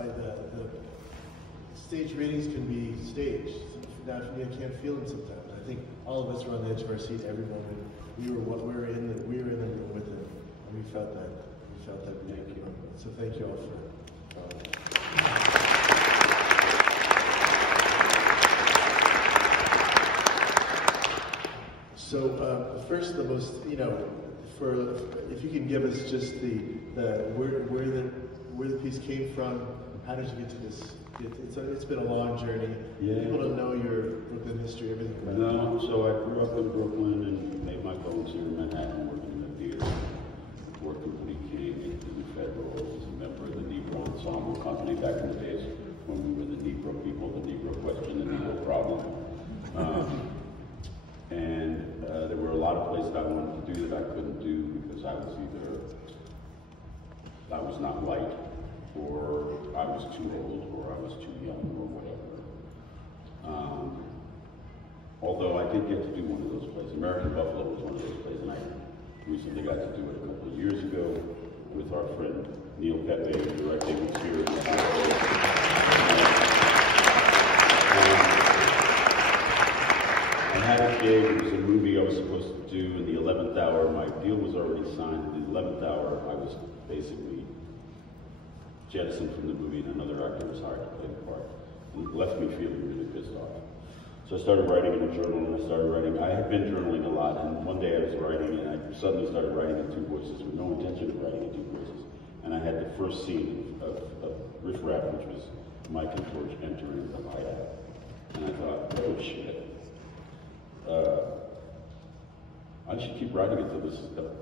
by the stage readings can be staged. Now you can't feel them sometimes. I think all of us were on the edge of our seat every moment. We were in the room with them, and we felt that. Thank you. So thank you all for that. So first, the most, if you can give us just where the piece came from, how did you get to this? It's been a long journey. Yeah. People don't know your Brooklyn history, everything about it. No, so I grew up in Brooklyn and made my bones here in Manhattan, working in the theater. Worked with Lee King and Federal, was a member of the Negro Ensemble Company back in the days when we were the Negro people, the Negro question, the Negro problem. And there were a lot of places I wanted to do that I couldn't do because I was not white, or I was too old, or I was too young, or whatever. Although I did get to do one of those plays. American Buffalo was one of those plays, and I recently got to do it a couple of years ago with our friend Neil Pepe, directing was here in the I had a gig. It was a movie I was supposed to do in the 11th hour. My deal was already signed. In the 11th hour, I was basically jettisoned from the movie, and another actor was hired to play the part. And it left me feeling really pissed off. So I started writing in a journal, and I had been journaling a lot, and one day I was writing, and I suddenly started writing in two voices with no intention of writing in two voices. And I had the first scene of Riff Raff, which was Mike and George entering the hideout. And I thought, oh shit. I should keep writing it till this is done.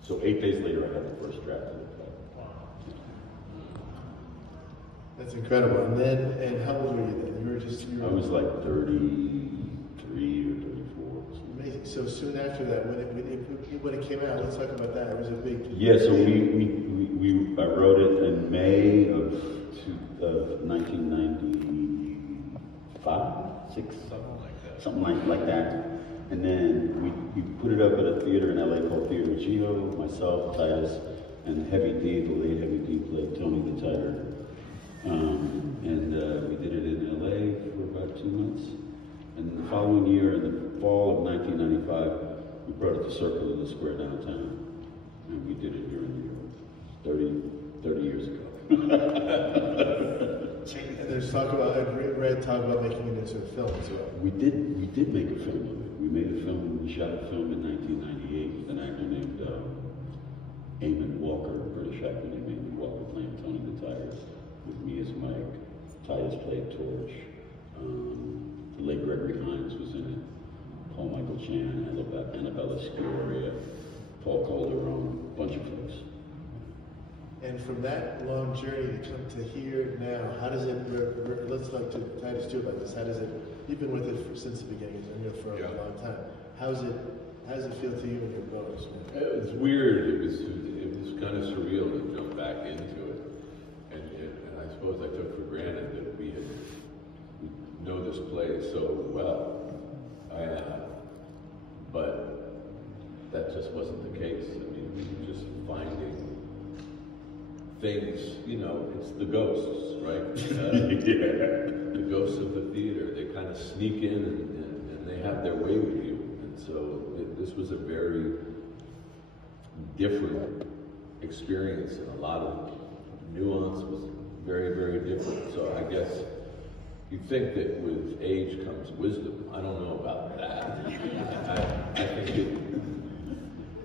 So 8 days later, I had the first draft of the play. That's incredible. And how old were you then? I was like 33 or 34. Amazing. So soon after that, when it came out, let's talk about that. It was a big. Yeah. So I wrote it in May of 1995, 6, something like that. And then we put it up at a theater in LA called Theater Geo. Myself, Titus, and Heavy D, the late Heavy D, played Tony the Tiger. We did it in LA for about 2 months. And the following year, in the fall of 1995, we brought it to Circle in the Square downtown. And we did it here in New York, 30 years ago. And there's talk about, I read talk about making it into a film as well. We did make a film of it. We made a film, we shot a film in 1998 with an actor named Eamon Walker, a British actor named Eamon Walker, playing Tony the Tiger, with me as Mike. Titus played Torch. The late Gregory Hines was in it. Paul Michael Chan, Annabella Sciorra, Paul Calderon, a bunch of folks. And from that long journey to come to here now, how does it, let's talk to Titus too about this, how does it, you've been with it since the beginning, for a long time. How does it feel to you when you're going? It was weird, it was kind of surreal to jump back into it. And I suppose I took for granted that we know this play so well. But that just wasn't the case. I mean, we were just finding things, it's the ghosts, right? The ghosts of the theater, they kind of sneak in and they have their way with you. And so this was a very different experience, and a lot of nuance was very, very different. So I guess you think that with age comes wisdom. I don't know about that. I think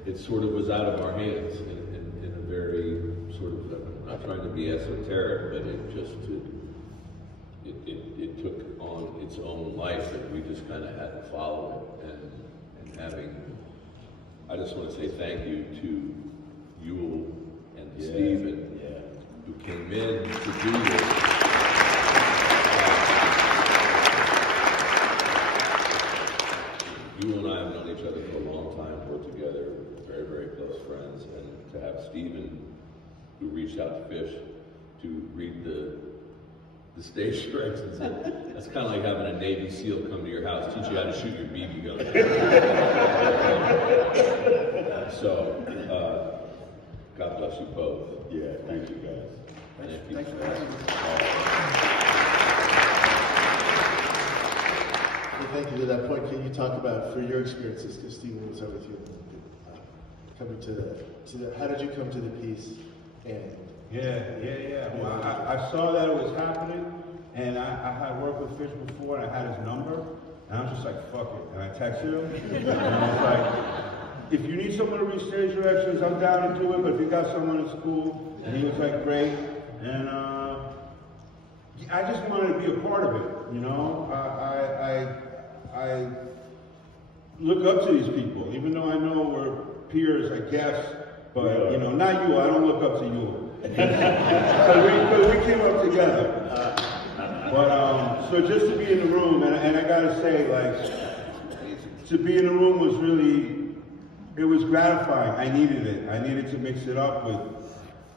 it sort of was out of our hands in a very sort of, I'm not trying to be esoteric, but it took on its own life, and we just kind of had to follow it. And I just want to say thank you to Yul and Stephen, who came in to do this. Yul and I have known each other for a long time, worked together, very, very close friends, and to have Stephen, who reached out to Fish to read the stage directions, and that's kind of like having a Navy SEAL come to your house, teach you how to shoot your BB gun. So, God bless you both. Yeah, thank you guys. Thanks for having me. Thank you. To that point, can you talk about, for your experiences, because Stephen was there with you, coming to the, how did you come to the piece? And Yeah. Well, I saw that it was happening, and I had worked with Fish before, and I had his number, and I was just like, fuck it. And I texted him, and I was like, if you need someone to read stage directions, I'm down to do it, but if you got someone that's cool, and he was like, great, and I just wanted to be a part of it, you know? I look up to these people, even though I know we're peers, I guess, but, you know, not you, I don't look up to you. Because we came up together. But, so just to be in the room, and I gotta say, like, to be in the room was really, it was gratifying. I needed it. I needed to mix it up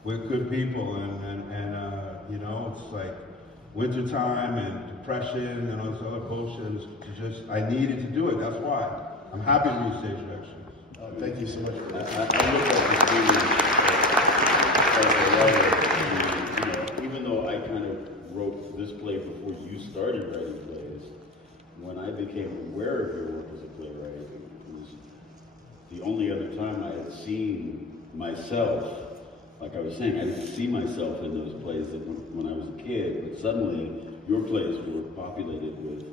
with good people, and you know, it's like wintertime and depression and all this other bullshit. I needed to do it. That's why. I'm happy to be stage direction. Thank you so much for that. I look at the you know, even though I kind of wrote this play before you started writing plays, when I became aware of your work as a playwright, it was the only other time I had seen myself. Like I was saying, I didn't see myself in those plays when I was a kid, but suddenly your plays were populated with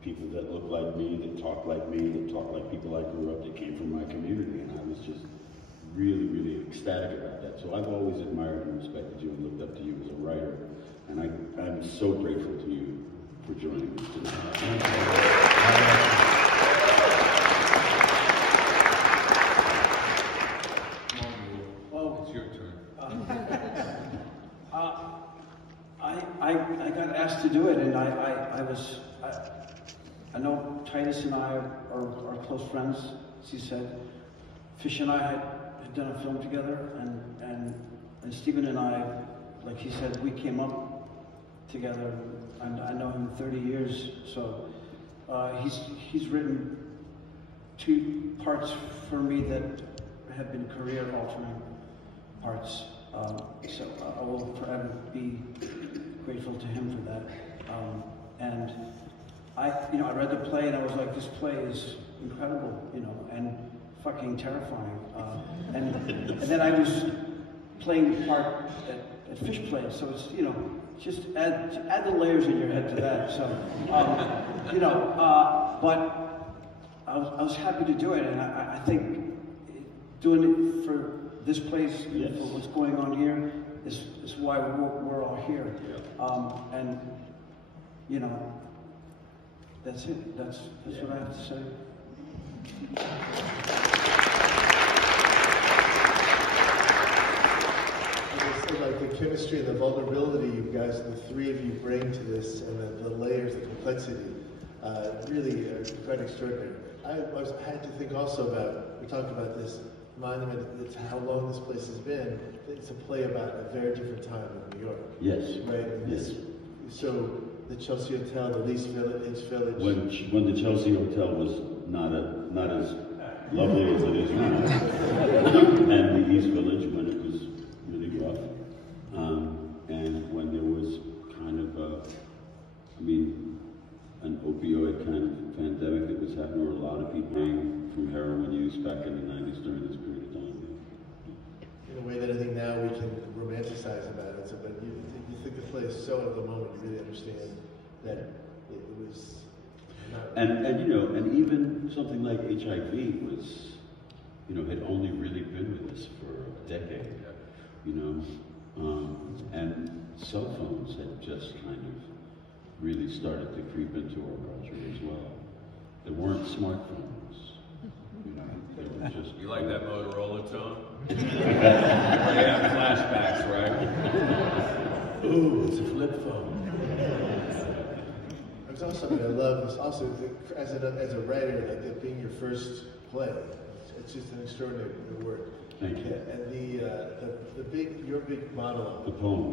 people that look like me, that talk like me, that talk like people I grew up, that came from my community, and I was just really, really ecstatic about that. So I've always admired and respected you and looked up to you as a writer, and I'm so grateful to you for joining us tonight. It's your turn. I got asked to do it, and I know Titus and I are close friends, as he said. Fish and I had done a film together, and Stephen and I, like he said, we came up together. I know him 30 years, so he's written 2 parts for me that have been career-altering parts. So I will forever be grateful to him for that. And I read the play and I was like, this play is incredible, you know, and fucking terrifying. And then I was playing the part that Fish played, so it's, you know, just add the layers in your head to that. So, you know, but I was happy to do it, and I think doing it for this place, yes, for what's going on here, is why we're all here. Yeah. And, you know, that's it. That's what I have to say. Like the chemistry and the vulnerability you guys, the 3 of you bring to this, and the layers, the complexity, really are quite extraordinary. I had to think also about, we talked about this monument, it's how long this place has been. It's a play about a very different time in New York. Yes. Right? And Yes. So the Chelsea Hotel, the East Village. When the Chelsea Hotel was not as lovely as it is now, and the East Village when it was really rough, and when there was kind of an opioid kind of pandemic that was happening, where a lot of people dying from heroin use back in the 90s during this period of time. In a way that I think now we can romanticize about it. So, but you think the play is so of the moment, you really understand that it was not... And you know, and even something like HIV was, you know, had only really been with us for a decade, you know, and cell phones had just kind of really started to creep into our culture as well. There weren't smartphones, you know, they were just... You like that Motorola tone? You have flashbacks, right? Ooh, it's a flip phone. There's also something I love, is also, as a writer, like it being your first play. It's just an extraordinary work. Thank you. And your big monologue. The poem,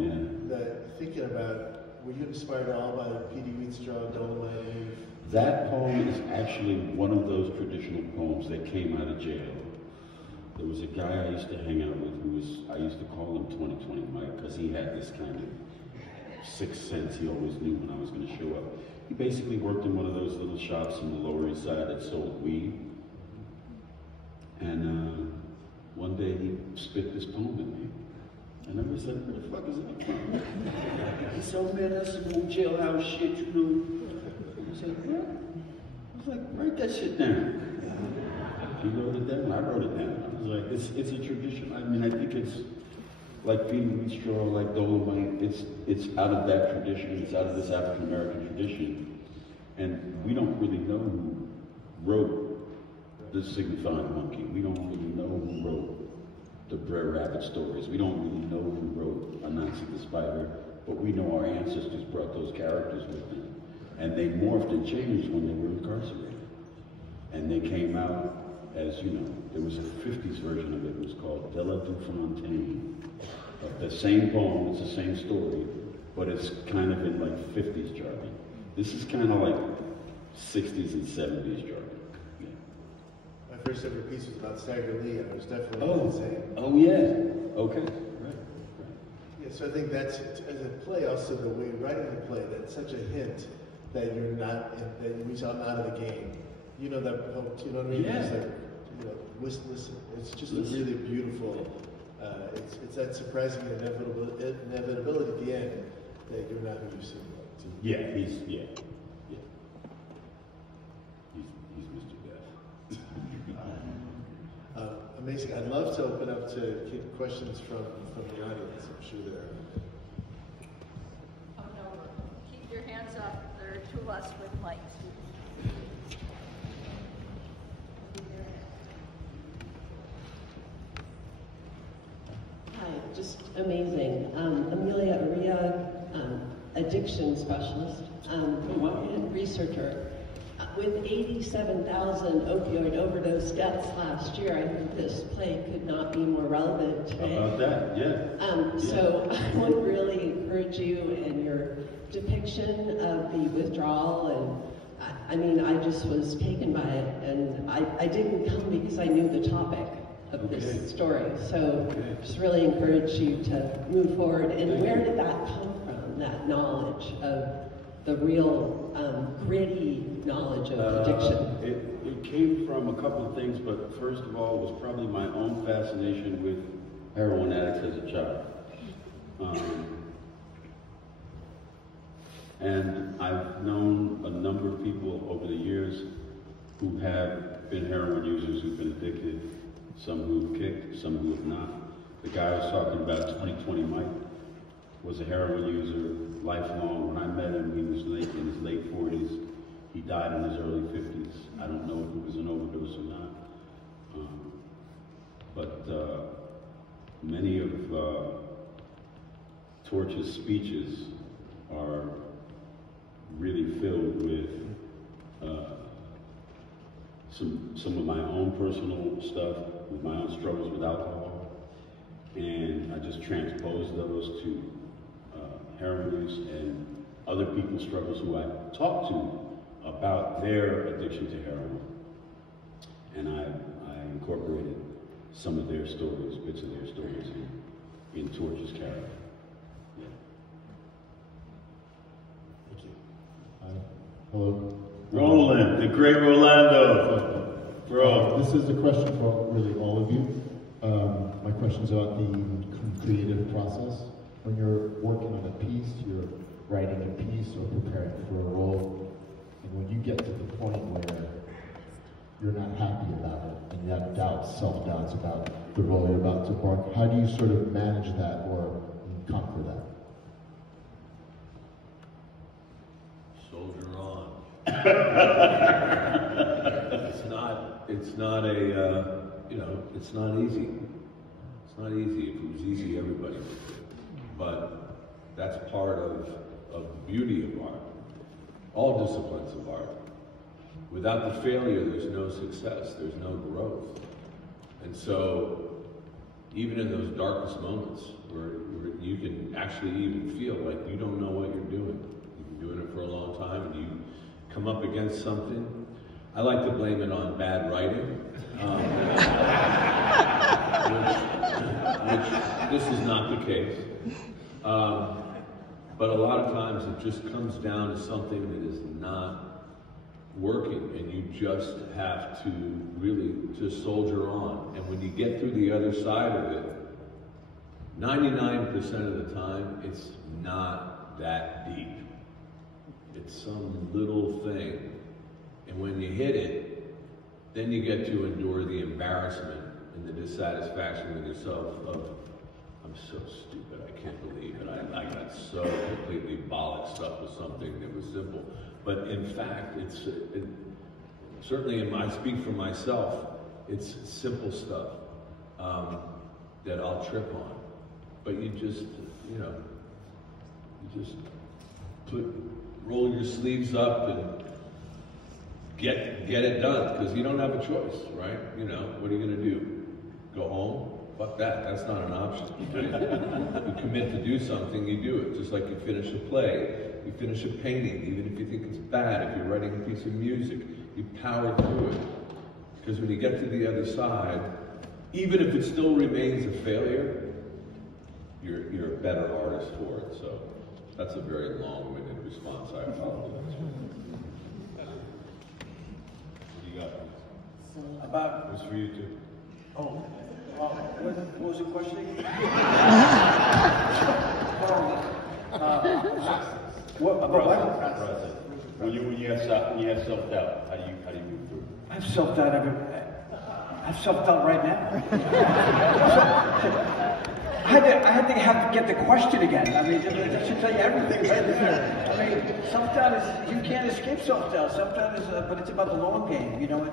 yeah. Thinking about, were you inspired at all by P.D. Wheatstraw, Dolomite Leaf? That poem is actually one of those traditional poems that came out of jail. there was a guy I used to hang out with I used to call him 2020 Mike, because he had this kind of sixth sense. He always knew when I was going to show up. He basically worked in one of those little shops in the Lower East Side that sold weed. And one day he spit this poem at me. And I was like, where the fuck is that from? He said, oh man, that's some old jailhouse shit, you know. I was like, what? I was like, write that shit down. He wrote it down, I wrote it down. I was like, it's a tradition. I mean, I think it's like feeding wheat straw, like Dolomite. It's out of that tradition, it's out of this African American tradition. And we don't really know who wrote the Signifying Monkey. We don't really know who wrote the Brer Rabbit stories. We don't really know who wrote Anansi the Spider, but we know our ancestors brought those characters with them. And they morphed and changed when they were incarcerated. And they came out as, you know, there was a 50s version of it. It was called Della Du Fontaine. The same poem, it's the same story, but it's kind of in like 50s jargon. This is kind of like 60s and 70s jargon. My first ever piece was about Stagger Lee, and I was definitely insane. Oh yeah. Okay. Right. Yeah, so I think that's, as a play, also the way you're writing the play, that's such a hint that you're not, that we saw out of the game. You know that poem, you know what I mean? Yeah. It's like, you know, listen, it's just a really beautiful, it's that surprising inevitability at the end that you're not who you seem like. Yeah, he's Mr. Death. Amazing. I'd love to open up to questions from the audience. I'm sure there are. Oh no, keep your hands up. There are two of us with mics. Hi, just amazing. Amelia Uria, addiction specialist and researcher. With 87,000 opioid overdose deaths last year, I think this play could not be more relevant today. About that, yeah. So I would really encourage you in your depiction of the withdrawal, and I mean, I just was taken by it, and I didn't come because I knew the topic of this story. So just really encourage you to move forward. And where did that come from, that knowledge of the real gritty knowledge of addiction? It came from a couple of things, but first of all, it was probably my own fascination with heroin addicts as a child. And I've known a number of people over the years who have been heroin users, who've been addicted, some who've kicked, some who have not. The guy I was talking about, 2020 Mike, was a heroin user, lifelong. When I met him, he was in his late 40s. He died in his early 50s. I don't know if it was an overdose or not. But many of Torch's speeches are really filled with some of my own personal stuff, with my own struggles with alcohol. And I just transpose those to heroin use and other people's struggles who I talk to about their addiction to heroin. And I incorporated some of their stories, bits of their stories in Torch's character. Yeah. Thank you. Hello. Roland, the great Rolando. Bro. This is a question for really all of you. My question is about the creative process. When you're working on a piece, you're writing a piece or preparing for a role, and when you get to the point where you're not happy about it, and you have doubts, self-doubts about the role you're about to embark, how do you sort of manage that or conquer that? Soldier on. It's not it's not easy. It's not easy. If it was easy, everybody would do it. But that's part of the beauty of art. All disciplines of art. Without the failure, there's no success, there's no growth. And so, even in those darkest moments, where you can actually even feel like you don't know what you're doing. You've been doing it for a long time, and you come up against something. I like to blame it on bad writing. which this is not the case. But a lot of times it just comes down to something that is not working, and you just have to really just soldier on. And when you get through the other side of it, 99% of the time, it's not that deep. It's some little thing. And when you hit it, then you get to endure the embarrassment and the dissatisfaction with yourself of, I'm so stupid, I can't believe it. I got so completely bollocked up with something that was simple. But in fact, certainly I speak for myself, it's simple stuff that I'll trip on. But you just, you know, roll your sleeves up and get it done, because you don't have a choice, right? You know, what are you gonna do? Go home? Fuck that, that's not an option. Right? You commit to do something, you do it. Just like you finish a play, you finish a painting, even if you think it's bad, if you're writing a piece of music, you power through it. Because when you get to the other side, even if it still remains a failure, you're a better artist for it. So that's a very long-winded response. I apologize. What do you got? About. It was for you too. Oh, what was the question again? What about what? When you have self-doubt, how do you move through it? I have self-doubt I've self-doubt right now. I had to get the question again. I mean, that should tell you everything right there. I mean, self-doubt is, you can't escape self-doubt. Self-doubt is, but it's about the long game, you know,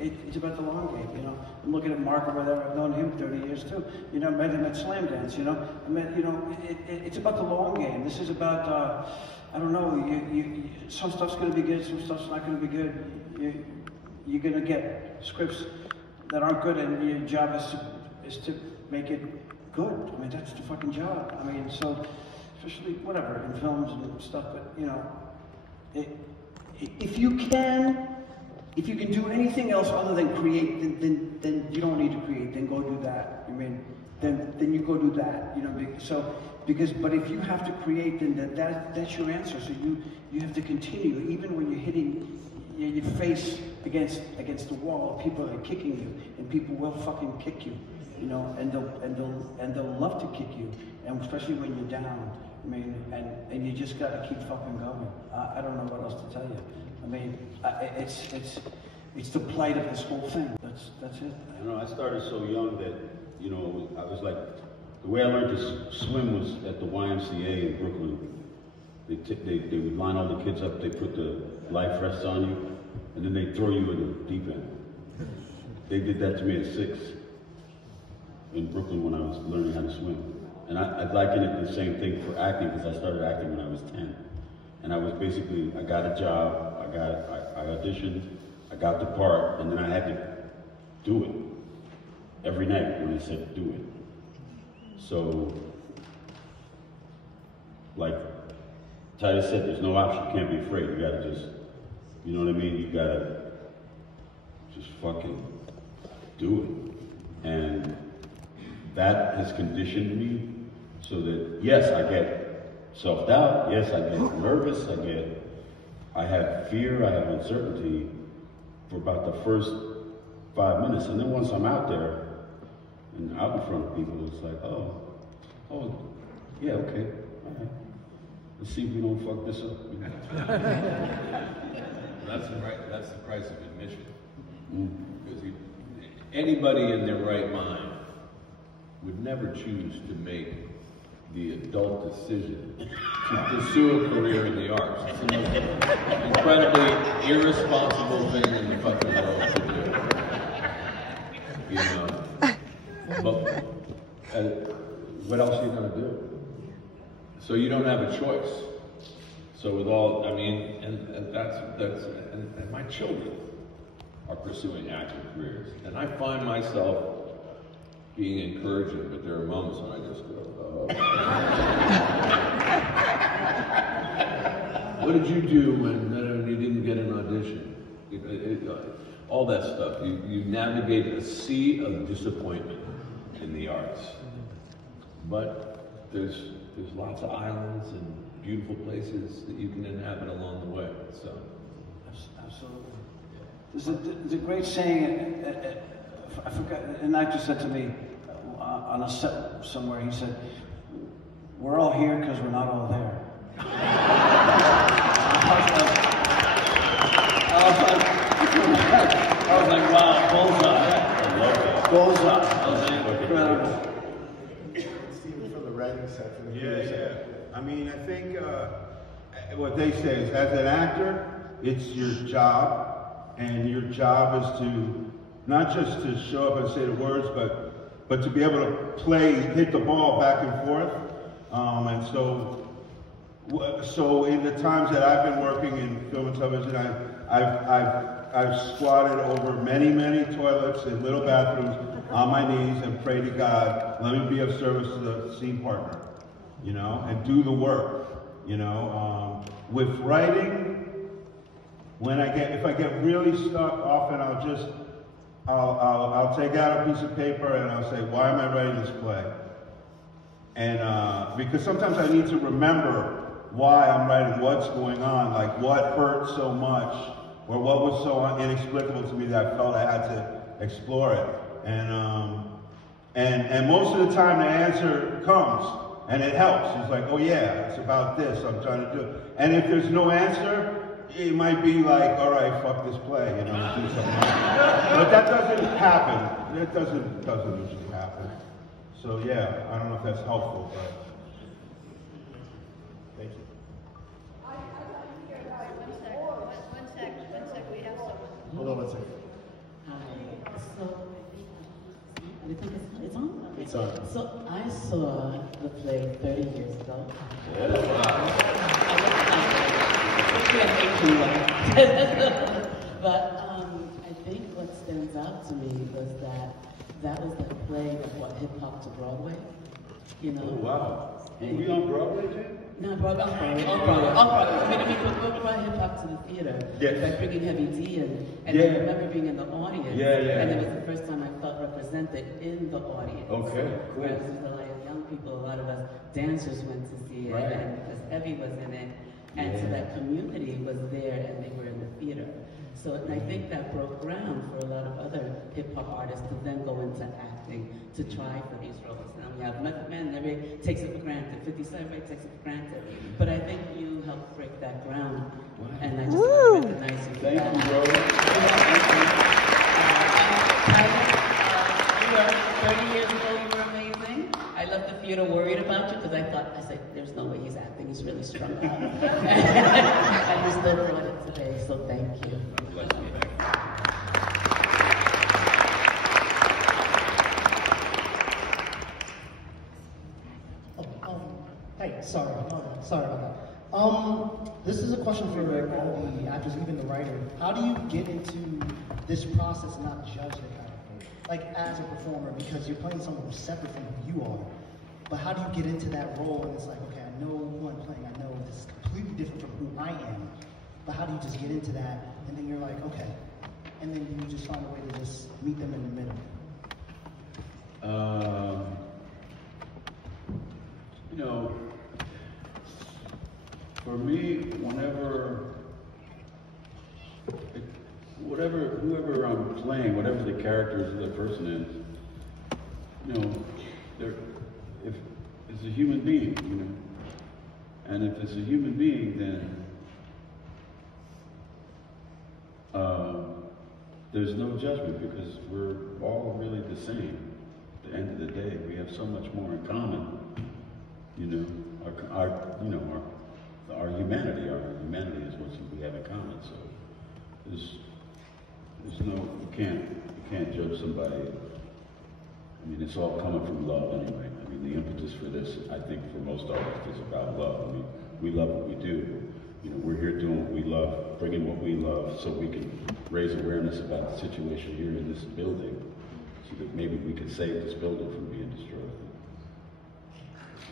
it's about the long game, you know. I'm looking at Mark or whatever, I've known him 30 years too. You know, met him at Slam Dance, you know. I mean, you know, it's about the long game. This is about, I don't know, some stuff's gonna be good, some stuff's not gonna be good. You're gonna get scripts that aren't good, and your job is to make it good. I mean, that's the fucking job. I mean, so, especially, whatever, in films and stuff, but, you know, if you can do anything else other than create, then you don't need to create, then go do that. I mean, then you go do that, you know, but if you have to create, then that's your answer. So you have to continue, even when you're hitting your face against the wall, people are kicking you, and people will fucking kick you. You know, and they'll love to kick you, and especially when you're down. I mean, and you just got to keep fucking going. I don't know what else to tell you. I mean, it's the plight of this whole thing. That's it. You know, I started so young that, you know, I was like, the way I learned to swim was at the YMCA in Brooklyn. They would line all the kids up. They put the life vests on you, and then they throw you in the deep end. They did that to me at 6. In Brooklyn when I was learning how to swim. And I'd liken it the same thing for acting, because I started acting when I was 10. And I was basically, I got a job, I auditioned, I got the part, and then I had to do it every night when they said do it. So, like Titus said, there's no option, you can't be afraid, you gotta just, you know what I mean? You gotta just fucking do it. And that has conditioned me so that, yes, I get self-doubt, yes, I get nervous, I have fear, I have uncertainty for about the first 5 minutes. And then once I'm out there and out in front of people, it's like, oh, yeah, okay, all right. Let's see if we don't fuck this up. That's the price of admission. Because anybody in their right mind would never choose to make the adult decision to pursue a career in the arts. It's the most incredibly irresponsible thing in the fucking world to do. You know? But what else are you gonna do? So you don't have a choice. So with all, I mean, and my children are pursuing acting careers. And I find myself being encouraging, but there are moments when I just go, oh. What did you do when you didn't get an audition? all that stuff. You navigate a sea of disappointment in the arts. But there's lots of islands and beautiful places that you can inhabit along the way. So, absolutely. There's a great saying. I forgot. An actor said to me on a set somewhere. He said, "We're all here because we're not all there." I was like, wow, bullseye. I love that. Bullseye. I was like, incredible. Stephen, from the writing set, from the Yeah. set. I mean, I think what they say is, as an actor, it's your job, and your job is to not just to show up and say the words, but to be able to play, hit the ball back and forth. And so in the times that I've been working in film and television, I've squatted over many toilets and little bathrooms on my knees and prayed to God, let me be of service to the scene partner, you know, and do the work, you know. With writing, if I get really stuck, often I'll take out a piece of paper and I'll say, why am I writing this play? And because sometimes I need to remember why I'm writing, what's going on, like what hurt so much, or what was so inexplicable to me that I felt I had to explore it. And most of the time the answer comes, and it helps. It's like, oh yeah, it's about this, I'm trying to do it. And if there's no answer, it might be like, all right, fuck this play, you know, do something else. But that doesn't happen. That doesn't usually happen. So yeah, I don't know if that's helpful, but. Thank you. One sec, we have someone. Hold on one second. Hi. So, it's on? It's on. So, I saw the play 30 years ago. But I think what stands out to me was that was the play that brought hip-hop to Broadway. You know? Oh, wow. Were we on Broadway, Jim? No, off Broadway. I mean, we brought hip-hop to the theater. Yes. Like bringing Heavy D in. And Yeah. I remember being in the audience. Yeah. And it was the first time I felt represented in the audience. Okay, cool. Whereas with a lot of young people, a lot of us dancers went to see it. Right. And because Evie was in it. And so that community was there and they were in the theater. So and I think that broke ground for a lot of other hip-hop artists to then go into acting, to try for these roles. Now we have Method Man, everybody takes it for granted. 50 Cent, everybody takes it for granted. But I think you helped break that ground. And I just want to recognize you for that. Thank you, bro. Titus, 30 years ago, you were amazing. I left the theater worried about you because I said, there's no way he's acting. He's really strung out. And you still brought it today, so thank you. Hey, sorry about that. This is a question for all the actors, even the writer. How do you get into this process and not judge the character? Like, as a performer, because you're playing someone who's separate from who you are. But how do you get into that role and it's like, okay, I know who I'm playing, I know this is completely different from who I am. But how do you just get into that and then you're like, okay. And then you just find a way to just meet them in the middle? You know, for me, whoever I'm playing, whatever the character of the person is, you know, if it's a human being, you know, and if it's a human being, then there's no judgment because we're all really the same. At the end of the day, we have so much more in common. You know, our humanity. Our humanity is what we have in common. So there's no, you can't judge somebody. I mean, it's all coming from love anyway. I mean, the impetus for this, I think, for most artists is about love. I mean, we love what we do. You know, we're here doing what we love, bringing what we love, so we can raise awareness about the situation here in this building, so that maybe we can save this building from being destroyed.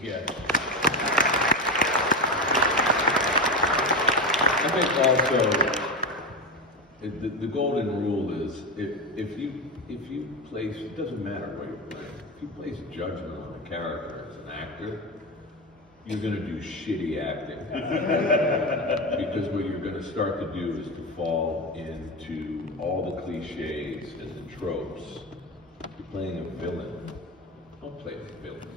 Yeah. I think also the golden rule is if you place, it doesn't matter what you're playing, if you place judgment on a character as an actor, you're going to do shitty acting. Because what you're going to start to do is to fall into all the cliches and the tropes. You're playing a villain. Don't play a villain.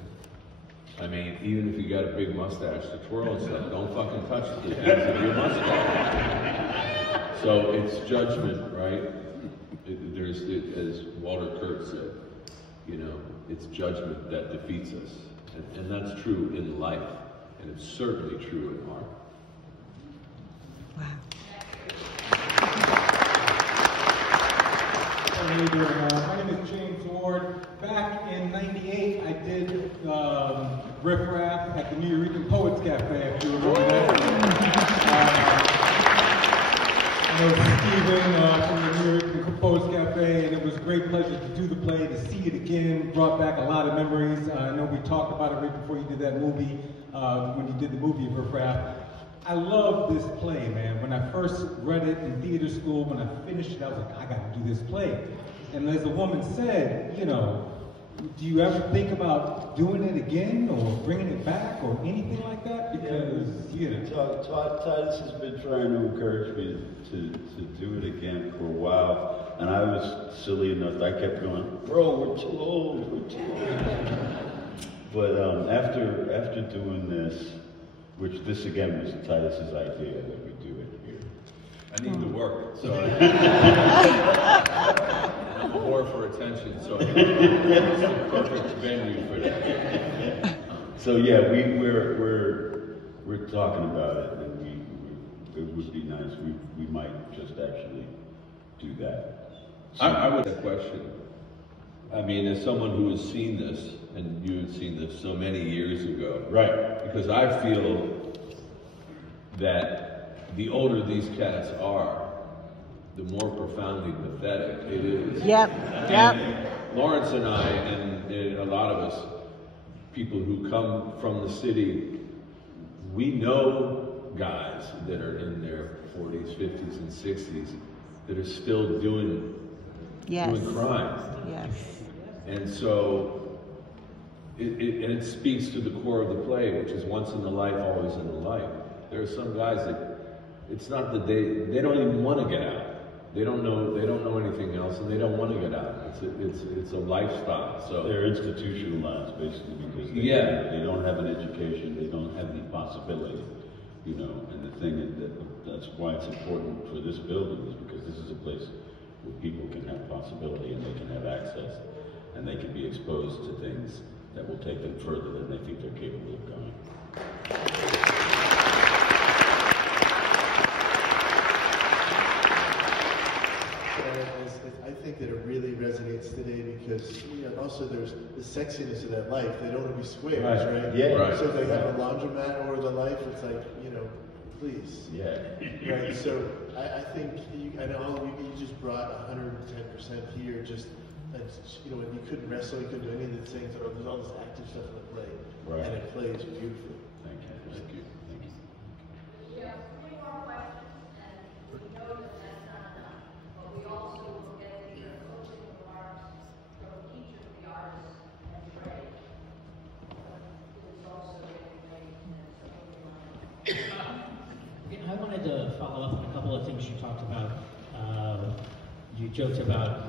I mean, even if you got a big mustache to twirl and stuff, don't fucking touch the ends of your mustache. So it's judgment, right? As Walter Kurtz said, you know, it's judgment that defeats us. And that's true in life, and it's certainly true in art. Wow. How are you doing? My name is James Ward. Back in '98, I did Riff Raff at the New York Poets Cafe, if you remember that. I know Stephen from the New York Poets Cafe, and it was a great pleasure to do the play, to see it again, brought back a lot of memories. I know we talked about it right before you did that movie, when you did the movie Riff Raff. I love this play, man. When I first read it in theater school, when I finished it, I was like, I gotta do this play. And as the woman said, you know, do you ever think about doing it again or bringing it back or anything like that? Because, you know. Titus has been trying to encourage me to do it again for a while. And I was silly enough, I kept going, bro, we're too old, we're too old. But after doing this, which this again was Titus's idea that we do it here. I need to work, so I'm a whore for attention, so it's the perfect venue for that. So yeah, we're talking about it, and it would be nice. We might just actually do that. So, I would have a question. I mean, as someone who has seen this, and you had seen this so many years ago, right? Because I feel that the older these cats are, the more profoundly pathetic it is. Yep. Laurence and I, and a lot of us, people who come from the city, we know guys that are in their 40s, 50s, and 60s that are still doing crime. Yes. And so, it speaks to the core of the play, which is once in the life, always in the life. There are some guys that it's not that they don't even want to get out. They don't know anything else, and they don't want to get out. It's a lifestyle. So they're institutionalized basically because they don't have an education, they don't have any possibility, you know. And the thing that's why it's important for this building is because this is a place where people can have possibility and they can have access and they can be exposed to things that will take them further than they think they're capable of going. I think that it really resonates today because also there's the sexiness of that life. They don't want to be squares, right? Yeah. Right. So if they have a laundromat or the life, it's like, please. Yeah. Right. So I think I know you just brought 110% here. Just when you couldn't wrestle, you couldn't do any of the things. There's all this active stuff in the play, right? And it plays beautifully. Thank you. Thank you. Thank you. Yeah, 3 more questions, and we know that that's not enough, but we also will get your closing remarks from each of the artists and Trey, who is also getting ready. I wanted to follow up on a couple of things you talked about. You joked about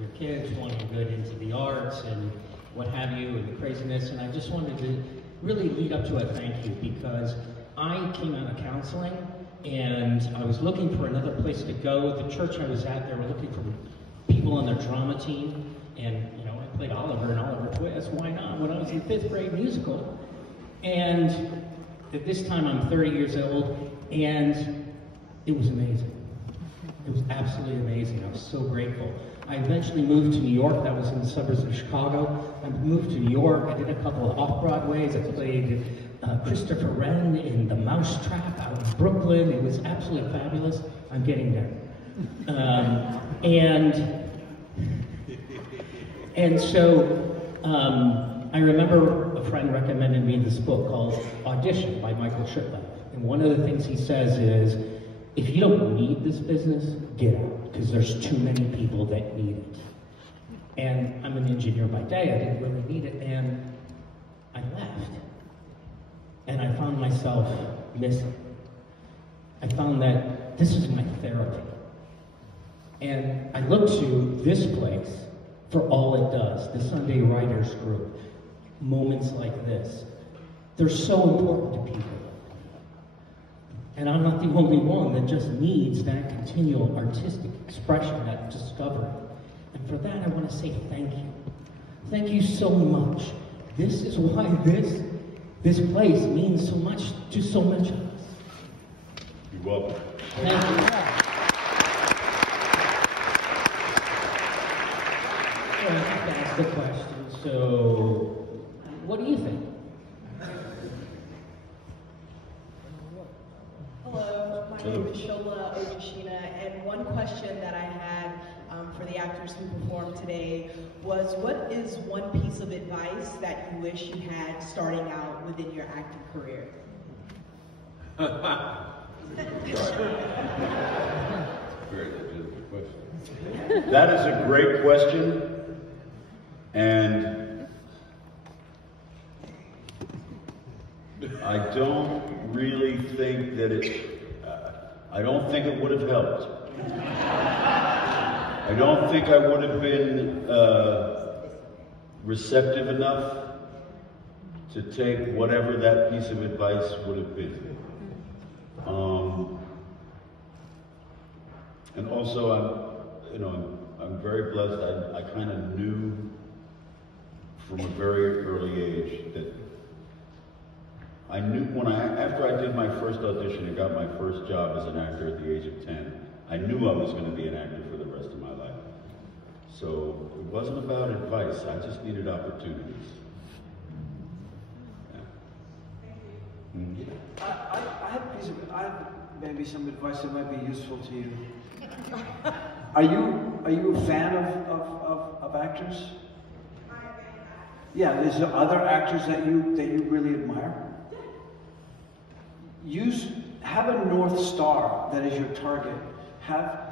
your kids wanting to get into the arts and what have you, and the craziness, and I just wanted to really lead up to a thank you because I came out of counseling and I was looking for another place to go. The church I was at, they were looking for people on their drama team, and I played Oliver and Oliver Twist. Why not? When I was in 5th grade musical, and at this time I'm 30 years old, and it was amazing. It was absolutely amazing. I was so grateful. I eventually moved to New York. That was in the suburbs of Chicago. I moved to New York. I did a couple of Off Broadways. I played Christopher Wren in The Mousetrap out in Brooklyn. It was absolutely fabulous. I'm getting there. And so I remember a friend recommended me this book called Audition by Michael Shipman. And one of the things he says is, if you don't need this business, get out, because there's too many people that need it. And I'm an engineer by day, I didn't really need it, and I left. And I found myself missing. I found that this is my therapy. And I look to this place for all it does, the Sunday Writers Group, moments like this. They're so important to people. And I'm not the only one that just needs that continual artistic expression, that discovery. And for that, I want to say thank you. Thank you so much. This is why this place means so much to so much of us. You're welcome. Thank you. So I have to ask the question, so what do you think? Hello, my name is Shola Ojishina, and one question that I had for the actors who performed today was, what is one piece of advice that you wish you had starting out within your acting career? Very legitimate question. That is a great question, and I don't really think that I don't think it would have helped. I don't think I would have been receptive enough to take whatever that piece of advice would have been. And also, I'm very blessed. I kind of knew from a very early age that I knew after I did my first audition and got my first job as an actor at the age of 10, I knew I was going to be an actor for the rest of my life. So it wasn't about advice, I just needed opportunities. Yeah. Mm-hmm. I have maybe some advice that might be useful to you. Are you a fan of actors? Yeah, there's other actors that you really admire? Have a North Star that is your target. Have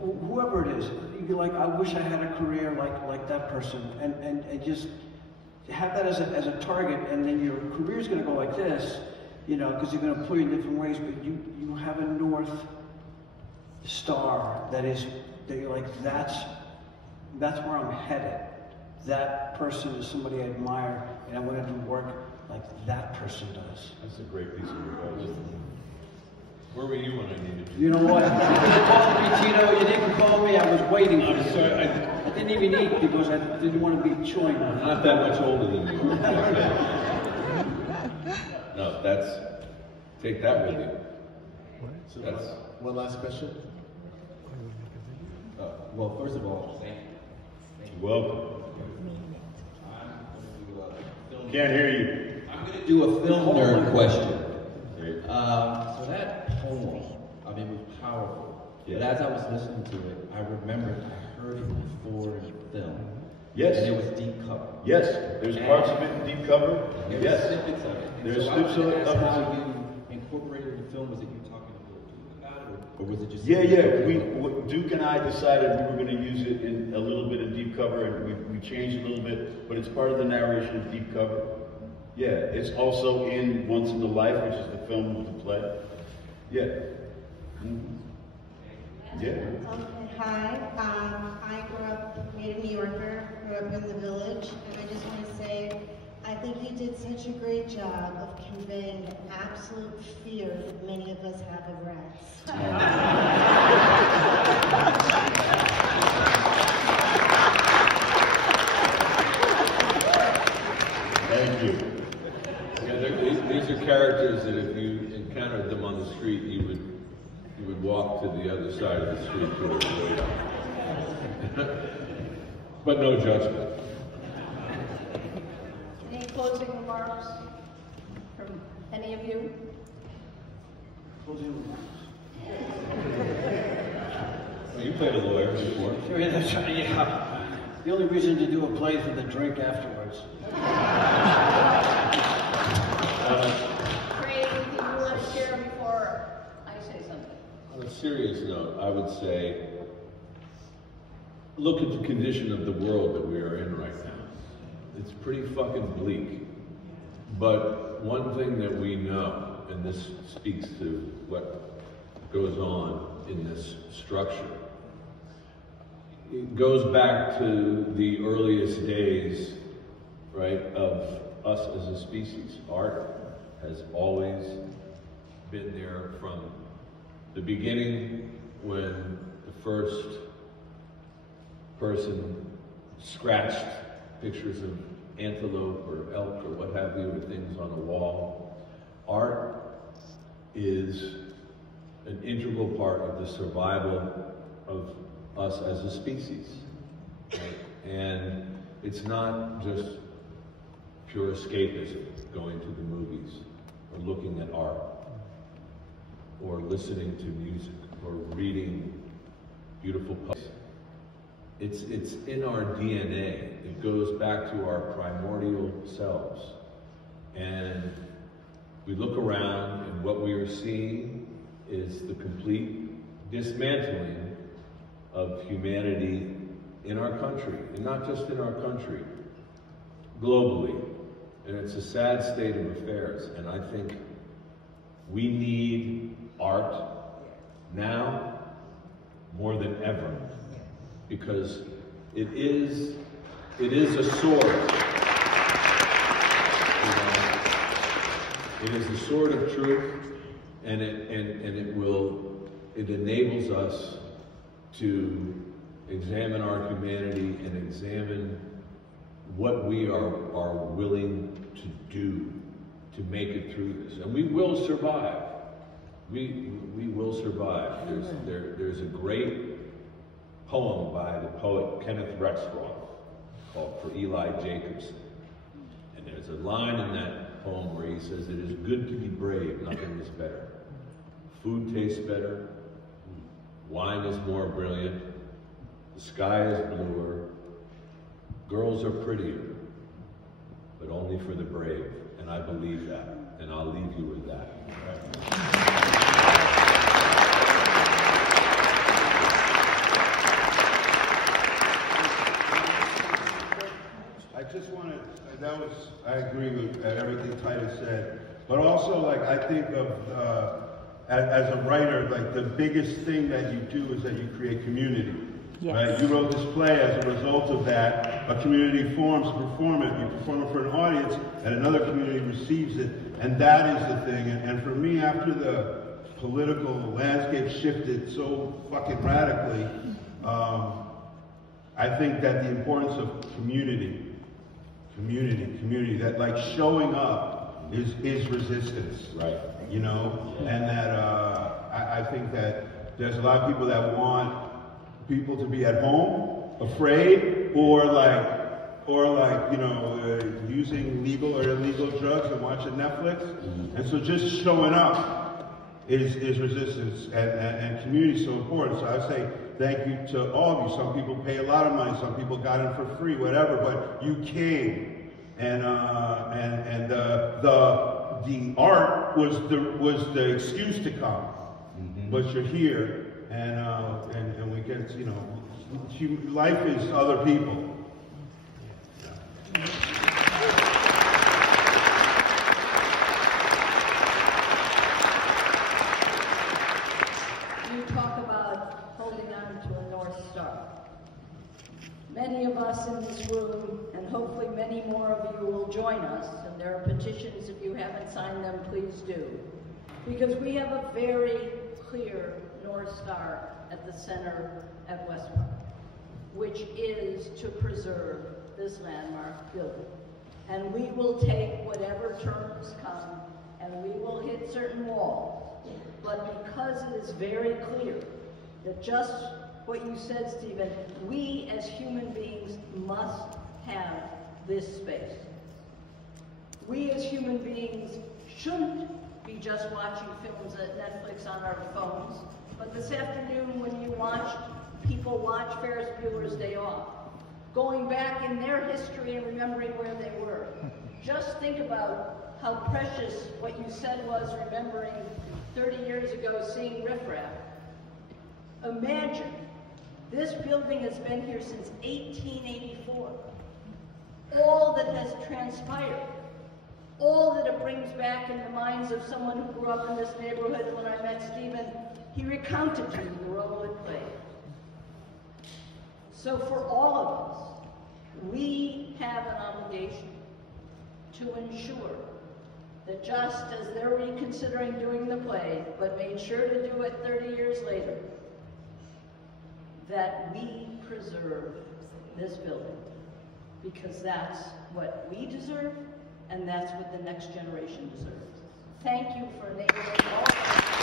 whoever it is, you're like, I wish I had a career like that person, and just have that as a target, and then your career's going to go like this, because you're going to play in different ways, but you have a North Star that you're like, that's where I'm headed. That person is somebody I admire, and I want to do work like that person does. That's a great piece of advice. Where were you when I needed you? You know what? You didn't call me, Tito. You didn't call me. I was waiting for you. Sorry, I didn't even eat because I didn't want to be chewing. I'm not that much older than you. No, take that with you. So one last question. Well, first of all, thank you. You're welcome. Can't hear you. I'm going to do a film nerd question. So that poem, I mean, was powerful. Yeah. But as I was listening to it, I remembered I heard it before in film. Yes. And it was deep cover. Yes. There's parts of it in deep cover. Yes. Snippets of it. There's so snippets of it. How you incorporated the film? Was it you talking to Duke about it, or was it just? Yeah. Duke and I decided we were going to use it in a little bit of deep cover, and we changed it a little bit, but it's part of the narration of deep cover. Yeah, it's also in Once in the Life, which is the film of the play. Yeah. Mm-hmm. Yeah. Hi, I grew up, native New Yorker, grew up in the village, and I just want to say, I think you did such a great job of conveying the absolute fear that many of us have of rats. Thank you. Yeah, these are characters that if you encountered them on the street, you would walk to the other side of the street to avoid them. But no judgment. Any closing remarks from any of you? Closing remarks. Well, you played a lawyer before. Sure, that's right, yeah. The only reason to do a play is for the drink afterwards. Trey, anything you want to share before I say something? On a serious note, I would say, look at the condition of the world that we are in right now. It's pretty fucking bleak. But one thing that we know, and this speaks to what goes on in this structure, it goes back to the earliest days, right, of us as a species. Art has always been there from the beginning, when the first person scratched pictures of antelope or elk or what have you, or things on a wall. Art is an integral part of the survival of us as a species. Right? And it's not just pure escapism, going to the movies or looking at art or listening to music or reading beautiful poems. It's in our DNA. It goes back to our primordial selves. And we look around, and what we are seeing is the complete dismantling of humanity in our country, and not just in our country, globally. And it's a sad state of affairs. And I think we need art now more than ever, because it is a sword. You know? It is the sword of truth, and it enables us to examine our humanity and examine what we are willing to do to make it through this. And we will survive. We will survive. There's a great poem by the poet Kenneth Rexroth called For Eli Jacobson. And there's a line in that poem where he says, "It is good to be brave, nothing is better. Food tastes better, wine is more brilliant, the sky is bluer, girls are prettier, but only for the brave." And I believe that, and I'll leave you with that. I just want to, I agree with everything Titus said, but also, like, I think of, as a writer, like, the biggest thing that you do is that you create community. Yes. Right? You wrote this play as a result of that. A community forms to perform it. You perform it for an audience, and another community receives it. And that is the thing. And for me, after the political landscape shifted so fucking radically, I think that the importance of community, that, like, showing up is resistance. Right. You know? Yeah. And that I think that there's a lot of people that want people to be at home, afraid, or like, you know, using legal or illegal drugs and watching Netflix. Mm-hmm. And so just showing up is resistance, and community is so important. So I say thank you to all of you. Some people pay a lot of money, some people got in for free, whatever, but you came, and the art was the excuse to come. Mm-hmm. But you're here. And we get, you know, life is other people. You talk about holding on to a North Star. Many of us in this room, and hopefully many more of you will join us, and there are petitions, if you haven't signed them, please do. Because we have a very clear North Star at the center at Westmont, which is to preserve this landmark building. And we will take whatever terms come, and we will hit certain walls. But because it is very clear that just what you said, Stephen, we as human beings must have this space. We as human beings shouldn't be just watching films at Netflix on our phones. But this afternoon, when you watched people watch Ferris Bueller's Day Off, going back in their history and remembering where they were, just think about how precious what you said was remembering 30 years ago seeing Riff Raff. Imagine, this building has been here since 1884. All that has transpired, all that it brings back in the minds of someone who grew up in this neighborhood. When I met Stephen, he recounted to me the role it played. So for all of us, we have an obligation to ensure that just as they're reconsidering doing the play, but made sure to do it 30 years later, that we preserve this building, because that's what we deserve, and that's what the next generation deserves. Thank you for enabling all of us.